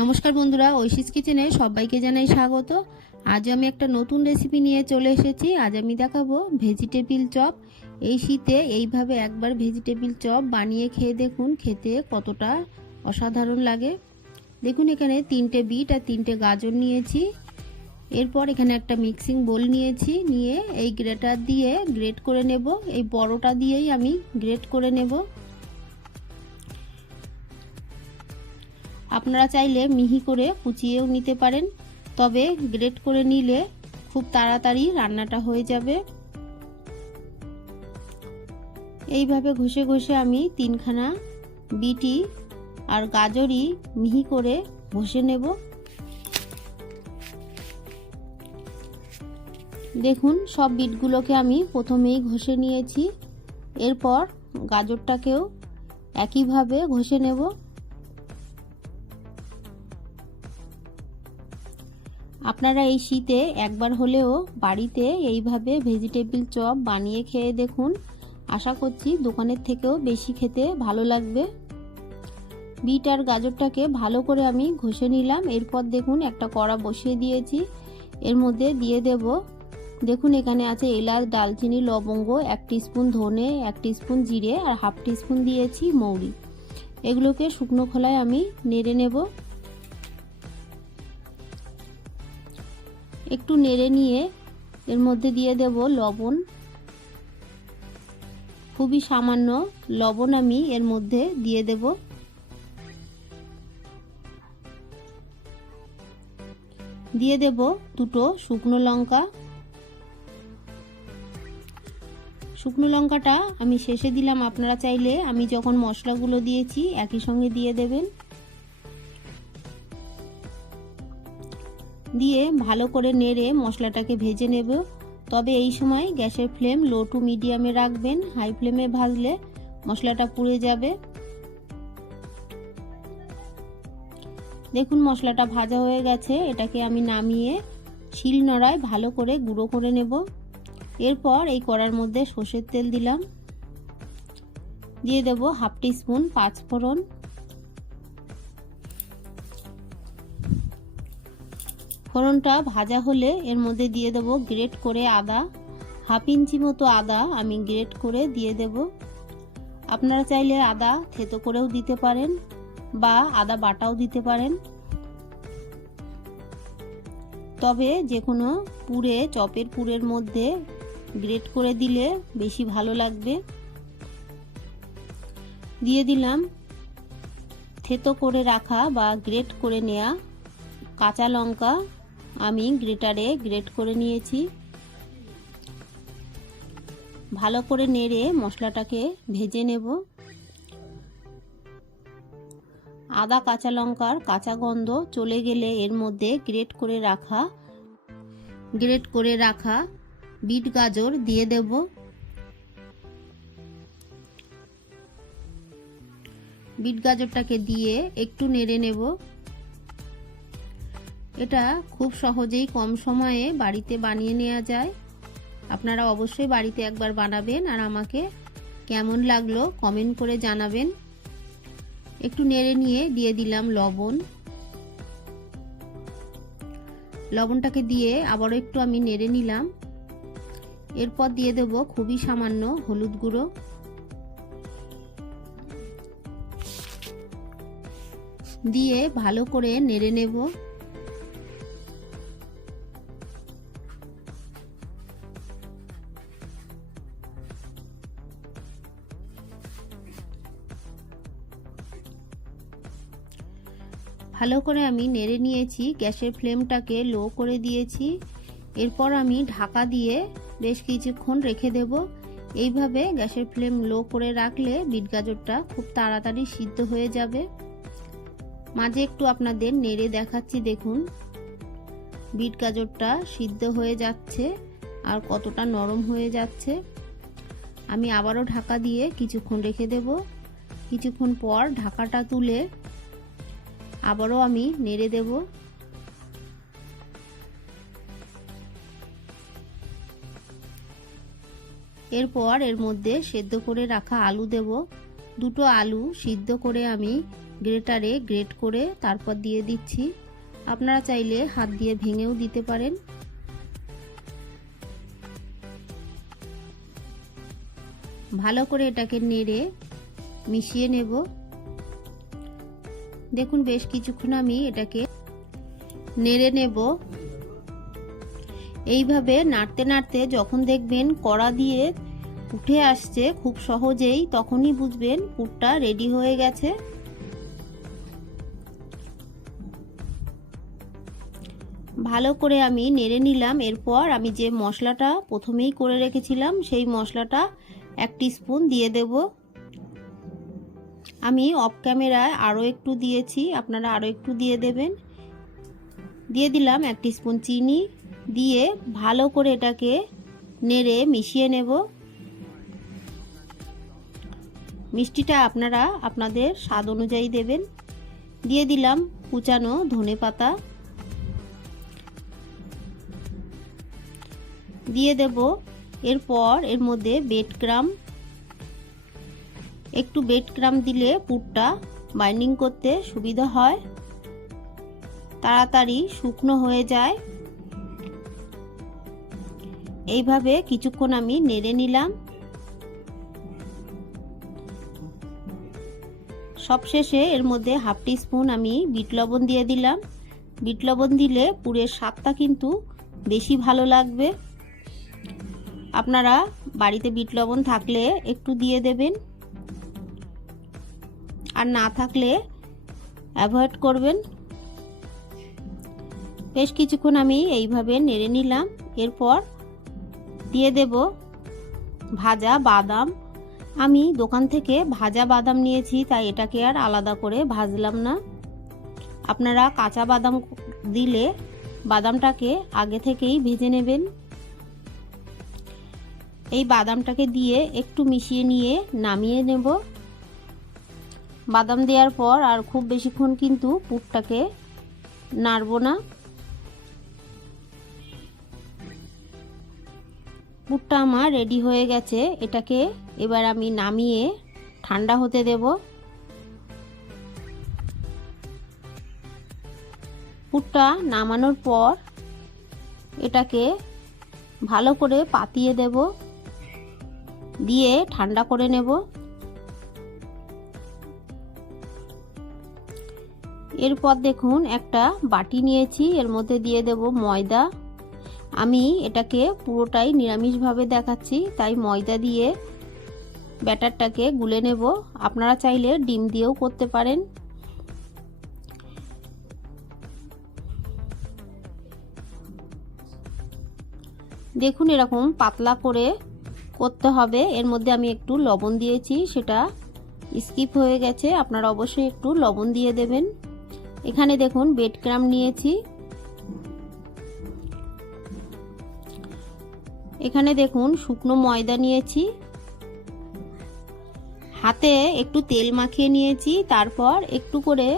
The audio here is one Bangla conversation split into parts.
নমস্কার বন্ধুরা, ঐশিস কিচেনে সবাইকে জানাই স্বাগত। আজ আমি একটা নতুন রেসিপি নিয়ে চলে এসেছি। আজ আমি দেখাবো ভেজিটেবিল চপ এই শীতে এইভাবে একবার ভেজিটেবিল চপ বানিয়ে খেয়ে দেখুন, খেতে কতটা অসাধারণ লাগে। দেখুন এখানে তিনটে বিট আর তিনটে গাজর নিয়েছি। এরপর এখানে একটা মিক্সিং বোল নিয়েছি। নিয়ে এই গ্রেটার দিয়ে গ্রেট করে নেব। এই বড়টা দিয়েই আমি গ্রেট করে নেব। আপনারা চাইলে মিহি করে কুচিয়েও নিতে পারেন, তবে গ্রেট করে নিলে খুব তাড়াতাড়ি রান্নাটা হয়ে যাবে। এইভাবে ঘষে ঘষে আমি তিনখানা বিটি আর গাজরই মিহি করে ঘষে নেব। দেখুন, সব বিটগুলোকে আমি প্রথমেই ঘষে নিয়েছি। এরপর গাজরটাকেও একইভাবে ঘষে নেব। আপনারা এই শীতে একবার হলেও বাড়িতে এইভাবে ভেজিটেবিল চপ বানিয়ে খেয়ে দেখুন। আশা করছি দোকানের থেকেও বেশি খেতে ভালো লাগবে। বিট আর গাজরটাকে ভালো করে আমি ঘষে নিলাম। এরপর দেখুন একটা কড়া বসিয়ে দিয়েছি। এর মধ্যে দিয়ে দেব। দেখুন এখানে আছে এলাচ, ডালচিনি, লবঙ্গ, এক স্পুন ধনে, এক স্পুন জিরে আর হাফ স্পুন দিয়েছি মৌরি। এগুলোকে শুকনো খোলায় আমি নেড়ে নেব। একটু নেড়ে নিয়ে এর মধ্যে দিয়ে দেব লবণ। খুবই সামান্য লবণ আমি এর মধ্যে দিয়ে দেব। দিয়ে দেব দুটো শুকনো লঙ্কা। শুকনো লঙ্কাটা আমি শেষে দিলাম। আপনারা চাইলে আমি যখন মশলাগুলো দিয়েছি একই সঙ্গে দিয়ে দেবেন। দিয়ে ভালো করে নেড়ে মশলাটাকে ভেজে নেব। তবে এই সময় গ্যাসের ফ্লেম লো টু মিডিয়ামে রাখবেন। হাই ফ্লেমে ভাজলে মশলাটা পুড়ে যাবে। দেখুন মশলাটা ভাজা হয়ে গেছে। এটাকে আমি নামিয়ে শিল নড়ায় ভালো করে গুঁড়ো করে নেব। এরপর এই কড়ার মধ্যে সর্ষের তেল দিলাম। দিয়ে দেব হাফ টি স্পুন পাঁচফোড়ন। ফোড়নটা ভাজা হলে এর মধ্যে দিয়ে দেব গ্রেট করে আদা। হাফ ইঞ্চি মতো আদা আমি গ্রেট করে দিয়ে দেব। আপনারা চাইলে আদা থেতো করেও দিতে পারেন বা আদা বাটাও দিতে পারেন। তবে যে কোনো পুরে, চপের পুরের মধ্যে গ্রেট করে দিলে বেশি ভালো লাগবে। দিয়ে দিলাম থেতো করে রাখা বা গ্রেট করে নেওয়া কাঁচা লঙ্কা আমি গ্রেটারে গ্রেট করে নিয়েছি। ভালো করে নেড়ে মশলাটাকে ভেজে নেব। আদা, কাঁচা লঙ্কার কাঁচা গন্ধ চলে গেলে এর মধ্যে গ্রেট করে রাখা, গ্রেট করে রাখা বিট গাজর দিয়ে দেব। বিট গাজরটাকে দিয়ে একটু নেড়ে নেব। এটা খুব সহজেই কম সময়ে বাড়িতে বানিয়ে নেওয়া যায়। আপনারা অবশ্যই বাড়িতে একবার বানাবেন আর আমাকে কেমন লাগল কমেন্ট করে জানাবেন। একটু নেড়ে নিয়ে দিয়ে দিলাম লবণ। লবণটাকে দিয়ে আবারও একটু আমি নেড়ে নিলাম। এরপর দিয়ে দেব খুবই সামান্য হলুদ গুঁড়ো। দিয়ে ভালো করে নেড়ে নেব। ভালো করে আমি নেড়ে নিয়েছি, গ্যাসের ফ্লেমটাকে লো করে দিয়েছি। এরপর আমি ঢাকা দিয়ে বেশ কিছুক্ষণ রেখে দেব। এইভাবে গ্যাসের ফ্লেম লো করে রাখলে বিট গাজরটা খুব তাড়াতাড়ি সিদ্ধ হয়ে যাবে। মাঝে একটু আপনাদের নেড়ে দেখাচ্ছি, দেখুন। বিট গাজরটা সিদ্ধ হয়ে যাচ্ছে আর কতটা নরম হয়ে যাচ্ছে। আমি আবারও ঢাকা দিয়ে কিছুক্ষণ রেখে দেব। কিছুক্ষণ পর ঢাকাটা তুলে আবারও আমি নেড়ে দেব। এরপর এর মধ্যে সেদ্ধ করে রাখা আলু দেব। দুটো আলু সিদ্ধ করে আমি গ্রেটারে গ্রেট করে তারপর দিয়ে দিচ্ছি। আপনারা চাইলে হাত দিয়ে ভেঙেও দিতে পারেন। ভালো করে এটাকে নেড়ে মিশিয়ে নেব। দেখুন, বেশ কিছুক্ষণ আমি এটাকে নেড়ে নেব। এইভাবে নাড়তে নাড়তে যখন দেখবেন কড়া দিয়ে উঠে আসছে খুব সহজেই, তখনই বুঝবেন পুরটা রেডি হয়ে গেছে। ভালো করে আমি নেড়ে নিলাম। এরপর আমি যে মশলাটা প্রথমেই করে রেখেছিলাম, সেই মশলাটা এক স্পুন দিয়ে দেব। আমি অফ ক্যামেরায় আরও একটু দিয়েছি, আপনারা আরও একটু দিয়ে দেবেন। দিয়ে দিলাম এক স্পুন চিনি, দিয়ে ভালো করে এটাকে নেড়ে মিশিয়ে নেব। মিষ্টিটা আপনারা আপনাদের স্বাদ অনুযায়ী দেবেন। দিয়ে দিলাম কুচানো ধনে পাতা। দিয়ে দেব, এরপর এর মধ্যে বেড গ্রাম একটু বেড ক্রাম দিলে পুরটা বাইন্ডিং করতে সুবিধা হয়। তাড়াতাড়ি শুকনো হয়ে যায়। এইভাবে কিছুক্ষণ আমি নেড়ে নিলাম। সবশেষে এর মধ্যে হাফ টি স্পুন আমি বিট লবণ দিয়ে দিলাম। বিট লবণ দিলে পুরের স্বাদটা কিন্তু বেশি ভালো লাগবে। আপনারা বাড়িতে বিট লবণ থাকলে একটু দিয়ে দেবেন। আর না থাকলে অ্যাভয়েড করবেন। বেশ কিছুক্ষণ আমি এইভাবে নেড়ে নিলাম। এরপর দিয়ে দেব ভাজা বাদাম। আমি দোকান থেকে ভাজা বাদাম নিয়েছি, তাই এটাকে আর আলাদা করে ভাজলাম না। আপনারা কাঁচা বাদাম দিলে বাদামটাকে আগে থেকেই ভেজে নেবেন। এই বাদামটাকে দিয়ে একটু মিশিয়ে নিয়ে নামিয়ে নেব। বাদাম দেওয়ার পর আর খুব বেশিক্ষণ কিন্তু পুরটাকে নাড়ব না। পুরটা আমার রেডি হয়ে গেছে। এটাকে এবার আমি নামিয়ে ঠান্ডা হতে দেব। পুরটা নামানোর পর এটাকে ভালো করে পাতিয়ে দেব। দিয়ে ঠান্ডা করে নেব। এরপর দেখুন, একটা বাটি নিয়েছি, এর মধ্যে দিয়ে দেব ময়দা। আমি এটাকে পুরোটাই নিরামিষভাবে দেখাচ্ছি, তাই ময়দা দিয়ে ব্যাটারটাকে গুলে নেব। আপনারা চাইলে ডিম দিয়েও করতে পারেন। দেখুন, এরকম পাতলা করে করতে হবে। এর মধ্যে আমি একটু লবণ দিয়েছি, সেটা স্কিপ হয়ে গেছে। আপনারা অবশ্যই একটু লবণ দিয়ে দেবেন। এখানে দেখুন বেড ক্রাম নিয়েছি। এখানে দেখুন, শুকনো ময়দা নিয়েছি। হাতে একটু তেল মাখিয়ে নিয়েছি। তারপর একটু করে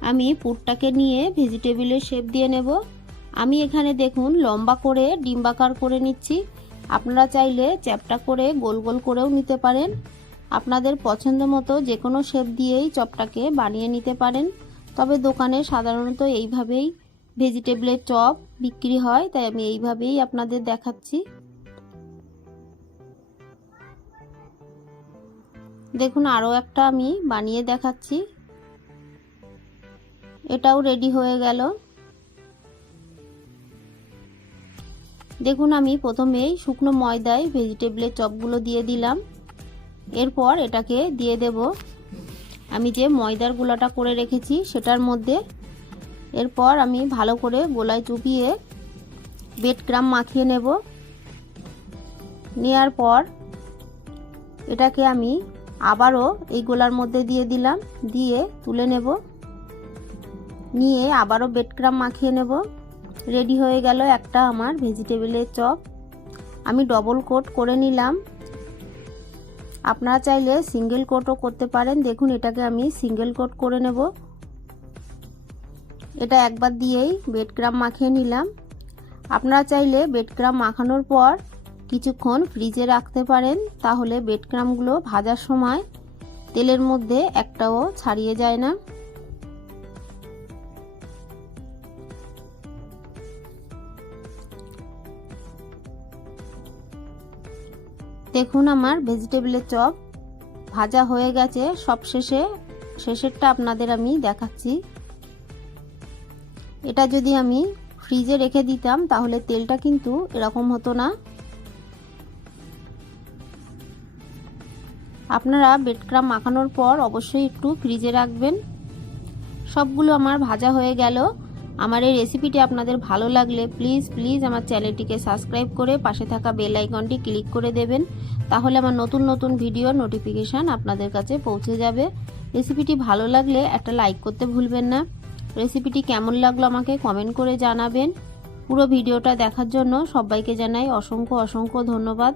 আমি পুরটাকে নিয়ে ভেজিটেবিলের শেপ দিয়ে নেব। আমি এখানে দেখুন, লম্বা করে ডিম্বাকার করে নিচ্ছি। আপনারা চাইলে চ্যাপটা করে গোল গোল করেও নিতে পারেন। আপনাদের পছন্দ মতো যে কোনো শেপ দিয়েই চপটাকে বানিয়ে নিতে পারেন। তবে দোকানে সাধারণত এইভাবেই ভেজিটেবলের চপ বিক্রি হয়, তাই আমি এইভাবেই আপনাদের দেখাচ্ছি। দেখুন, আরও একটা আমি বানিয়ে দেখাচ্ছি। এটাও রেডি হয়ে গেল। দেখুন, আমি প্রথমেই শুকনো ময়দায় ভেজিটেবলের চপগুলো দিয়ে দিলাম। এরপর এটাকে দিয়ে দেব। আমি যে ময়দার গুলাটা করে রেখেছি সেটার মধ্যে এরপর আমি ভালো করে গোলায় চুপিয়ে বেড গ্রাম মাখিয়ে নেব। নেওয়ার পর এটাকে আমি আবারও এই গোলার মধ্যে দিয়ে দিলাম, দিয়ে তুলে নেব। নিয়ে আবারও বেড ক্রাম মাখিয়ে নেব। রেডি হয়ে গেল একটা আমার ভেজিটেবলের চপ। আমি ডবল কোট করে নিলাম। আপনারা চাইলে সিঙ্গেল কোটও করতে পারেন। দেখুন, এটাকে আমি সিঙ্গেল কোট করে নেব। এটা একবার দিয়েই বেড ক্রাম মাখিয়ে নিলাম। আপনারা চাইলে বেড ক্রাম মাখানোর পর কিছুক্ষণ ফ্রিজে রাখতে পারেন। তাহলে বেড ক্রামগুলো ভাজার সময় তেলের মধ্যে একটাও ছাড়িয়ে যায় না। দেখুন আমার ভেজিটেবলের চপ ভাজা হয়ে গেছে, সব শেষে, শেষেরটা আপনাদের আমি দেখাচ্ছি। এটা যদি আমি ফ্রিজে রেখে দিতাম, তাহলে তেলটা কিন্তু এরকম হতো না। আপনারা বেডক্রাম মাখানোর পর অবশ্যই একটু ফ্রিজে রাখবেন। সবগুলো আমার ভাজা হয়ে গেল। আমার এই রেসিপিটি আপনাদের ভালো লাগলে প্লিজ প্লিজ আমার চ্যানেলটিকে সাবস্ক্রাইব করে পাশে থাকা বেল আইকনটি ক্লিক করে দেবেন। তাহলে আমার নতুন নতুন ভিডিও নোটিফিকেশান আপনাদের কাছে পৌঁছে যাবে। রেসিপিটি ভালো লাগলে একটা লাইক করতে ভুলবেন না। রেসিপিটি কেমন লাগল আমাকে কমেন্ট করে জানাবেন। পুরো ভিডিওটা দেখার জন্য সবাইকে জানাই অসংখ্য অসংখ্য ধন্যবাদ।